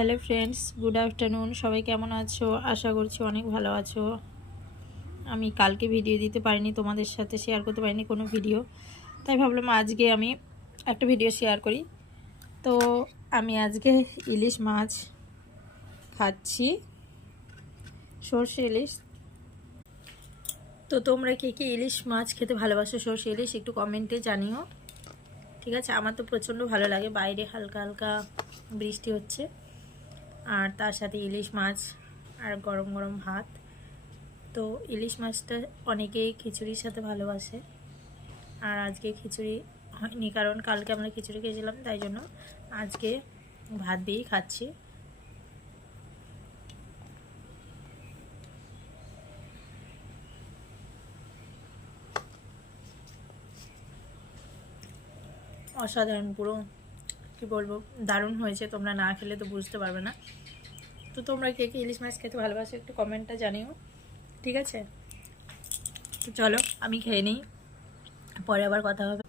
Hello friends, good afternoon. সবাই কেমন আছো? আশা করছি অনেক ভালো আছো। আমি কালকে ভিডিও দিতে পারিনি, তোমাদের সাথে শেয়ার করতে পারিনি কোনো ভিডিও, তাই ভাবলাম আজকে আমি একটা ভিডিও শেয়ার করি। তো আমি আজকে ইলিশ মাছ খাচ্ছি, সর্ষে ইলিশ। তো তোমরা কে কে ইলিশ মাছ খেতে ভালোবাসো, সর্ষে ইলিশ, একটু কমেন্টে জানিও। ঠিক আছে, আমার তো প্রচণ্ড ভালো লাগে। বাইরে হালকা হালকা বৃষ্টি হচ্ছে, আর তার সাথে ইলিশ মাছ আর গরম গরম ভাত। তো ইলিশ মাছটা অনেকেই খিচুড়ির সাথে ভালোবাসে, আর আজকে খিচুড়ি হয়নি কারণ কালকে আমরা খিচুড়ি খেয়েছিলাম, তাই জন্য আজকে ভাত দিয়েই খাচ্ছি। অসাধারণ, পুরো কি বলবো, দারুণ হয়েছে। তোমরা না খেলে তো বুঝতে পারবে না। তো তোমরা কে কে ইলিশ মাছ খেতে ভালোবাসো একটু কমেন্টটা জানিও। ঠিক আছে, তো চলো আমি খেয়ে নিই, পরে আবার কথা হবে।